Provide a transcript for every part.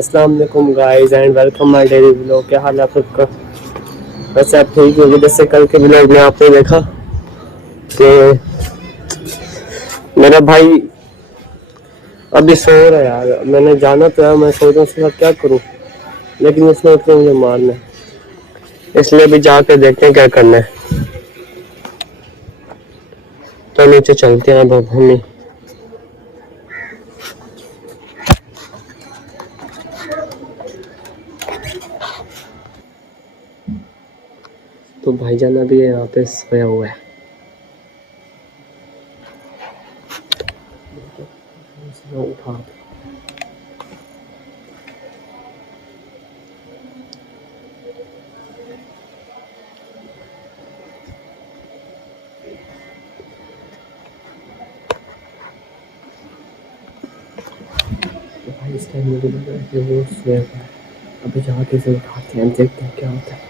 अस्सलाम वालेकुम guys and welcome my daily vlog. क्या हाल है आप सबका? वैसे आप ठीक होगी। जैसे कल के व्लॉग में आपने देखा कि मेरा भाई अभी सो रहा है यार। मैंने जाना तो है, मैं सोच रहा हूँ उसके साथ क्या करूँ, लेकिन उसने उठकर मुझे मारना है, इसलिए अभी जाके देखते हैं क्या करना है। तो नीचे चलते हैं अब हम ही। तो भाईजान अभी यहाँ पे सोया हुआ है। उठा तो भाई इस टाइम मुझे लग रहा है कि वो सोया हुआ है। अभी जाके से उठाते हैं, देखते हैं क्या होता है।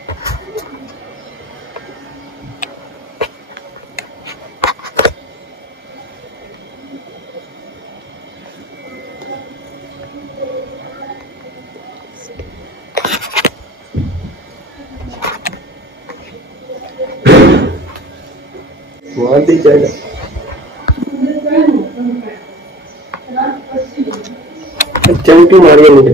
चंकी मारिए मुझे।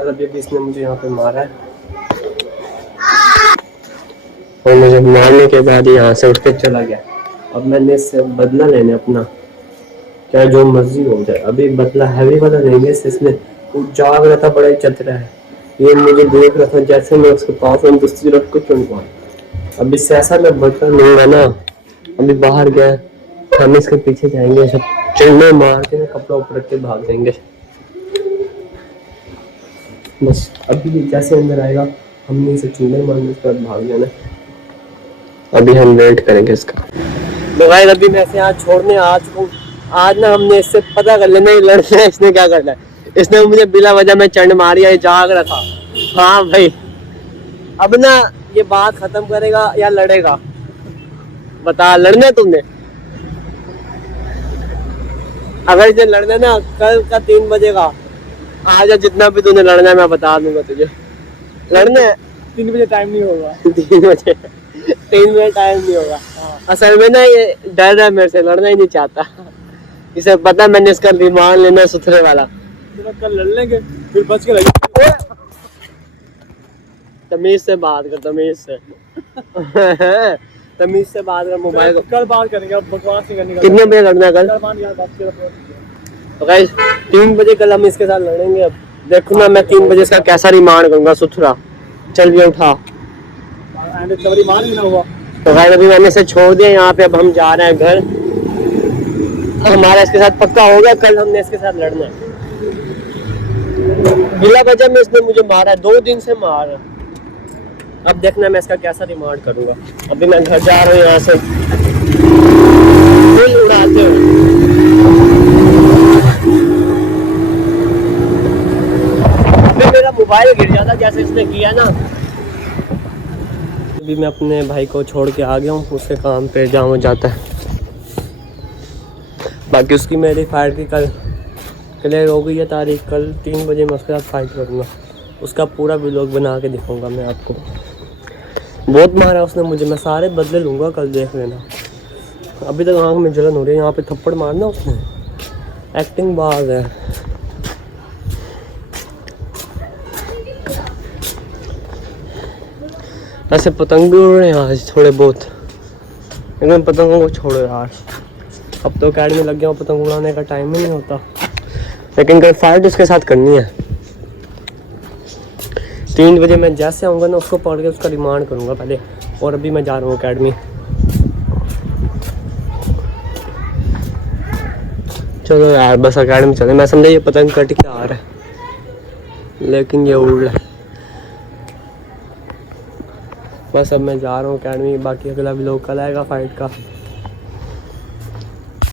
अभी इसने मुझे यहाँ पे मारा है और मुझे मारने के बाद यहाँ से उठ के चला गया। अब मैंने इससे बदला लेने अपना, चाहे जो मर्जी हो जाए। अभी बदला हैवी वाला लेंगे इससे। इसने वो जाग रहा था, बड़ा ही चतरा है। ये मुझे देख रहा था, जैसे मैं उसके पास हूँ दूसरी रख को चुनवा। अब इससे ऐसा मैं बदला लूंगा ना। अभी बाहर गया, हम इसके पीछे जाएंगे, सब चंडे मार के कपड़ा ऊपर रख के भाग जाएंगे। बस अभी जैसे अंदर आएगा हमने इसे चूल्हे मारने के बाद भाग जाना। अभी हम वेट करेंगे इसका। तो भाई अभी मैं इसे यहाँ छोड़ने आ चुका हूँ। आज ना हमने इससे पता कर लेना है लड़ना है, इसने क्या करना है। इसने मुझे बिला वजह में चंड मारी है, जाग रहा था। हाँ भाई, अब ना ये बात खत्म करेगा या लड़ेगा? बता, लड़ना तुमने? अगर इसे लड़ना ना कल का 3 बजे का आजा, जितना भी तूने लड़ना है मैं बता दूंगा तुझे। लड़ना है 3 बजे टाइम नहीं होगा। 3 बजे 3 बजे टाइम नहीं होगा। असल में ना ये डर रहा है मेरे से, लड़ना ही नहीं चाहता। इसे पता मैंने इसका रिमांड लेना है सुथरे वाला। कल लड़ लेंगे फिर बच के लगेंगे। तमीज से बात कर, तमीज से। तमीज से बात कर। मोबाइल को कल बात करेंगे, अब बकवास नहीं करने का। कितने बजे लड़ना है कल? तो गाइस 3 बजे कल हम इसके साथ लड़ेंगे। अब देखो ना मैं 3 बजे इसका कैसा रिमांड करूंगा सुथरा। चल भी उठा। तो गाइस अभी मैंने इसे छोड़ दिया यहाँ पे। अब हम जा रहे हैं घर। हमारा इसके साथ पक्का हो गया, कल हमने इसके साथ लड़ना है। बिला वजह में इसने मुझे मारा है, 2 दिन से मार रहा है। अब देखना मैं इसका कैसा रिमांड करूंगा। अभी मैं घर जा रहा हूँ यहाँ से दिल उड़ाते हुए। अभी मेरा मोबाइल गिर जाता जैसे इसने किया ना। अभी मैं अपने भाई को छोड़ के आ गया हूँ, उसके काम पे जहाँ वो जाता है। बाकी उसकी मेरी फाइट की कल क्लियर हो गई है तारीख। कल 3 बजे मैं उसके साथ फाइट करूँगा। उसका पूरा व्लॉग बना के दिखाऊंगा मैं आपको। बहुत मारा उसने मुझे, मैं सारे बदले लूँगा कल, देख लेना। अभी तक आँख में जलन हो रही है। यहाँ पे थप्पड़ मारना उसने, एक्टिंग बाज है। ऐसे पतंग भी उड़ रहे हैं आज थोड़े बहुत, लेकिन पतंगों को छोड़ो यार। अब तो अकेडमी लग गया हूँ, पतंग उड़ाने का टाइम ही नहीं होता। लेकिन कल फाइट उसके साथ करनी है। 3 बजे मैं जैसे आऊँगा ना उसको पकड़ के उसका रिमांड करूँगा पहले। और अभी मैं जा रहा हूँ अकेडमी। चलो यार बस अकेडमी चले। मैं समझा ये पतंग कट के आ रहा है, लेकिन ये उड़ रहा है। बस अब मैं जा रहा हूँ अकेडमी। बाकी अगला व्लॉग कल आएगा फाइट का।